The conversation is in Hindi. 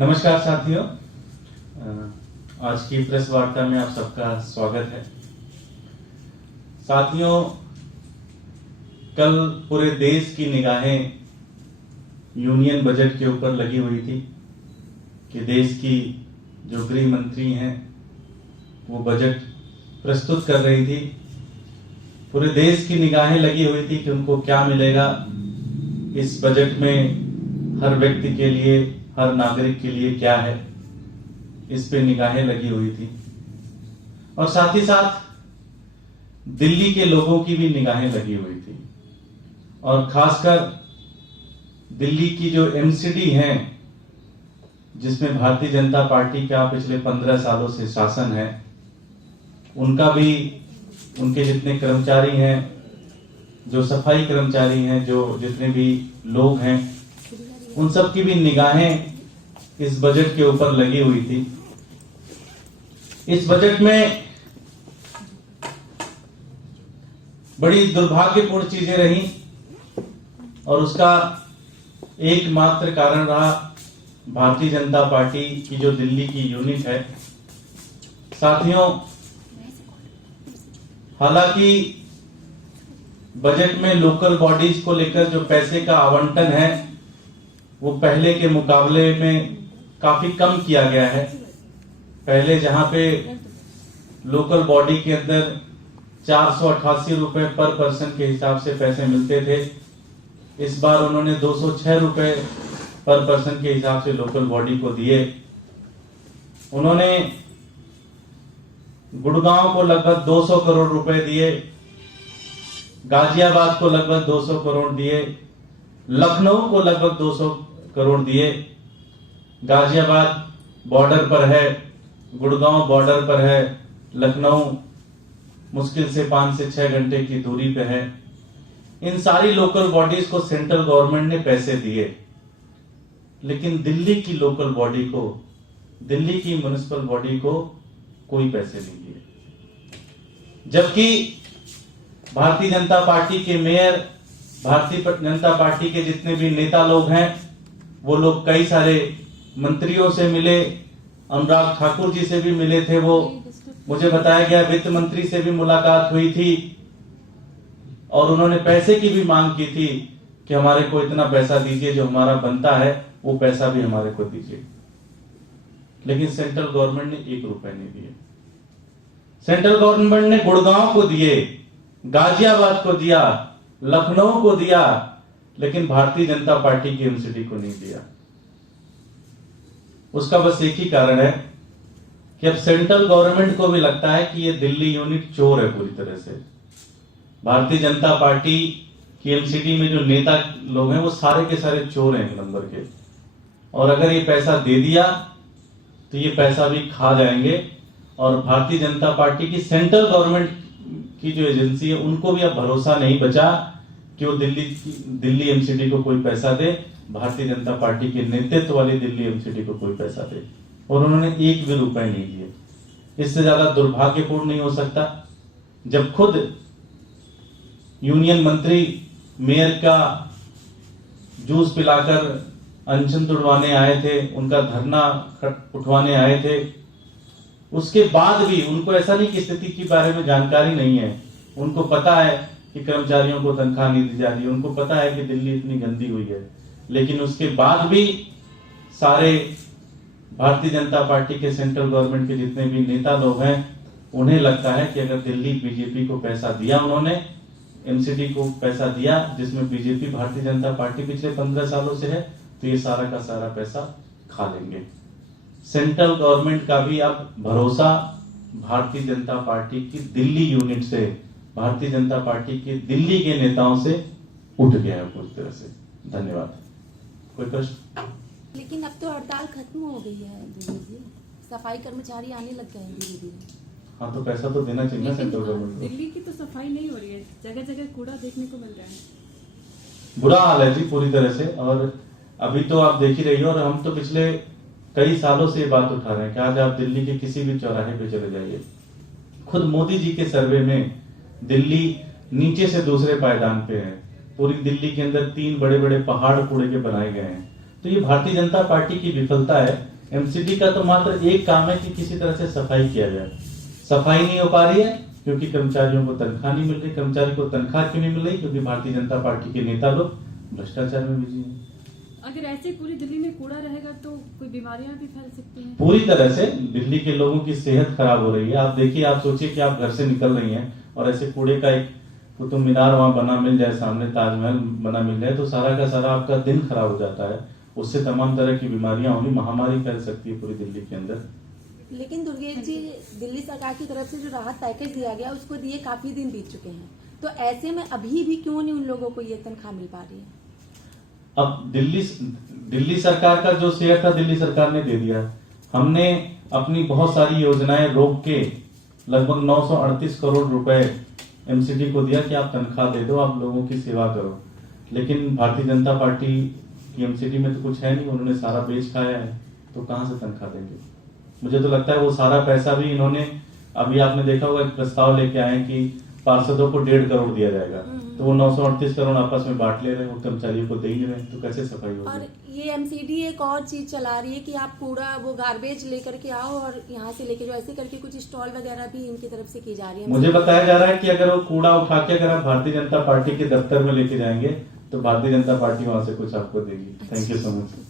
नमस्कार साथियों, आज की प्रेस वार्ता में आप सबका स्वागत है। साथियों, कल पूरे देश की निगाहें यूनियन बजट के ऊपर लगी हुई थी कि देश की जो गृह मंत्री हैं वो बजट प्रस्तुत कर रही थी। पूरे देश की निगाहें लगी हुई थी कि उनको क्या मिलेगा इस बजट में, हर व्यक्ति के लिए, हर नागरिक के लिए क्या है, इस पे निगाहें लगी हुई थी। और साथ ही साथ दिल्ली के लोगों की भी निगाहें लगी हुई थी और खासकर दिल्ली की जो एमसीडी हैं, जिसमें भारतीय जनता पार्टी का पिछले 15 सालों से शासन है, उनका भी, उनके जितने कर्मचारी हैं, जो सफाई कर्मचारी हैं, जो जितने भी लोग हैं, उन सब की भी निगाहें इस बजट के ऊपर लगी हुई थी। इस बजट में बड़ी दुर्भाग्यपूर्ण चीजें रही और उसका एकमात्र कारण रहा भारतीय जनता पार्टी की जो दिल्ली की यूनिट है। साथियों, हालांकि बजट में लोकल बॉडीज को लेकर जो पैसे का आवंटन है वो पहले के मुकाबले में काफी कम किया गया है। पहले जहां पे लोकल बॉडी के अंदर 488 रुपए पर पर्सन के हिसाब से पैसे मिलते थे, इस बार उन्होंने 206 रुपए पर पर्सन के हिसाब से लोकल बॉडी को दिए। उन्होंने गुड़गांव को लगभग 200 करोड़ रुपए दिए, गाजियाबाद को लगभग 200 करोड़ दिए, लखनऊ को लगभग 200 करोड़ दिए। गाजियाबाद बॉर्डर पर है, गुड़गांव बॉर्डर पर है, लखनऊ मुश्किल से 5 से 6 घंटे की दूरी पे है। इन सारी लोकल बॉडीज को सेंट्रल गवर्नमेंट ने पैसे दिए, लेकिन दिल्ली की लोकल बॉडी को, दिल्ली की म्युनिसिपल बॉडी को कोई पैसे नहीं दिए। जबकि भारतीय जनता पार्टी के मेयर, भारतीय जनता पार्टी के जितने भी नेता लोग हैं, वो लोग कई सारे मंत्रियों से मिले, अनुराग ठाकुर जी से भी मिले थे। वो मुझे बताया गया वित्त मंत्री से भी मुलाकात हुई थी और उन्होंने पैसे की भी मांग की थी कि हमारे को इतना पैसा दीजिए, जो हमारा बनता है वो पैसा भी हमारे को दीजिए। लेकिन सेंट्रल गवर्नमेंट ने 1 रुपए नहीं दिए। सेंट्रल गवर्नमेंट ने गुड़गांव को दिए, गाजियाबाद को दिया, लखनऊ को दिया, लेकिन भारतीय जनता पार्टी की एमसीडी को नहीं दिया। उसका बस एक ही कारण है कि अब सेंट्रल गवर्नमेंट को भी लगता है कि ये दिल्ली यूनिट चोर है पूरी तरह से। भारतीय जनता पार्टी की एमसीडी में जो नेता लोग हैं वो सारे के सारे चोर हैं, एक नंबर के। और अगर ये पैसा दे दिया तो ये पैसा भी खा जाएंगे और भारतीय जनता पार्टी की सेंट्रल गवर्नमेंट की जो एजेंसी है उनको भी अब भरोसा नहीं बचा कि वो दिल्ली एमसीडी को कोई पैसा दे, भारतीय जनता पार्टी के नेतृत्व वाली दिल्ली एमसीडी को कोई पैसा दे। और उन्होंने 1 भी रुपए नहीं दिए। इससे ज्यादा दुर्भाग्यपूर्ण नहीं हो सकता जब खुद यूनियन मंत्री मेयर का जूस पिलाकर अनशन तुड़वाने आए थे, उनका धरना उठवाने आए थे, उसके बाद भी उनको ऐसा नहीं कि स्थिति के बारे में जानकारी नहीं है। उनको पता है कि कर्मचारियों को तनख्वाह नहीं दी जा रही, उनको पता है कि दिल्ली इतनी गंदी हुई है, लेकिन उसके बाद भी सारे भारतीय जनता पार्टी के सेंट्रल गवर्नमेंट के जितने भी नेता लोग हैं, उन्हें लगता है कि अगर दिल्ली बीजेपी को पैसा दिया, उन्होंने एमसीडी को पैसा दिया जिसमें बीजेपी भारतीय जनता पार्टी पिछले 15 सालों से है, तो ये सारा का सारा पैसा खा लेंगे। सेंट्रल गवर्नमेंट का भी अब भरोसा भारतीय जनता पार्टी की दिल्ली यूनिट से, भारतीय जनता पार्टी के दिल्ली के नेताओं से उठ गया है पूरी तरह से। धन्यवाद। कोई प्रश्न? लेकिन अब तो हड़ताल खत्म हो गई है धीरे धीरे, सफाई कर्मचारी आने लग गए हैं धीरे धीरे। हाँ, तो पैसा तो देना चाहिए ना सेंट्रल गवर्नमेंट को। दिल्ली की तो सफाई नहीं हो रही है, जगह जगह कूड़ा देखने को मिल रहा है। बुरा हाल है जी पूरी तरह से। और अभी तो आप देख ही रही हो, और हम तो पिछले कई सालों से ये बात उठा रहे हैं कि आज आप दिल्ली के किसी भी चौराहे पे चले जाइए, खुद मोदी जी के सर्वे में दिल्ली नीचे से दूसरे पायदान पे है। पूरी दिल्ली के अंदर 3 बड़े बड़े पहाड़ कूड़े के बनाए गए हैं। तो ये भारतीय जनता पार्टी की विफलता है एमसीडी का तो मात्र एक काम है कि किसी तरह से सफाई किया जाए। सफाई नहीं हो पा रही है क्योंकि कर्मचारियों को तनख्वाह नहीं मिल रही। कर्मचारी को तनख्वाह क्यों नहीं मिल रही? क्योंकि भारतीय जनता पार्टी के नेता लोग भ्रष्टाचार में बिजी हैं। अगर ऐसे पूरी दिल्ली में कूड़ा रहेगा तो कोई बीमारियां भी फैल सकती हैं। पूरी तरह से दिल्ली के लोगों की सेहत खराब हो रही है। आप देखिए, आप सोचिए कि आप घर से निकल रही हैं और ऐसे कूड़े का एक कुतुब मीनार वहां बना मिल जाए, सामने ताजमहल बना मिल जाए, तो सारा का सारा आपका दिन खराब हो जाता है। उससे तमाम तरह की बीमारियां होंगी, महामारी फैल सकती है पूरी दिल्ली के अंदर। लेकिन दुर्गेश जी, दिल्ली सरकार की तरफ से जो राहत पैकेज दिया गया उसको दिए काफी दिन बीत चुके हैं, तो ऐसे में अभी भी क्यों नहीं उन लोगों को ये तनख्वाह मिल पा रही है? अब दिल्ली सरकार का जो शेयर था दिल्ली सरकार ने दे दिया। हमने अपनी बहुत सारी योजनाएं रोक के लगभग 938 करोड़ रुपए एमसीडी को दिया कि आप तनख्वाह दे दो, आप लोगों की सेवा करो। लेकिन भारतीय जनता पार्टी की एमसीडी में तो कुछ है नहीं, उन्होंने सारा बेच खाया है, तो कहां से तनख्वाह देंगे? मुझे तो लगता है वो सारा पैसा भी इन्होंने, अभी आपने देखा होगा एक प्रस्ताव लेके आए कि पार्षदों को 1.5 करोड़ दिया जाएगा, तो वो 938 करोड़ आपस में बांट ले रहे हैं, वो कर्मचारियों को दे ही नहीं रहे, तो कैसे सफाई होगी? और ये एमसीडी एक और चीज चला रही है कि आप कूड़ा वो गार्बेज लेकर के आओ और यहाँ से लेके जाओ, ऐसे करके कुछ स्टॉल वगैरह भी इनकी तरफ से की जा रही है। मुझे बताया जा रहा है कि अगर वो कूड़ा उठा के अगर आप भारतीय जनता पार्टी के दफ्तर में लेके जाएंगे तो भारतीय जनता पार्टी वहां से कुछ आपको देगी। Thank you so much.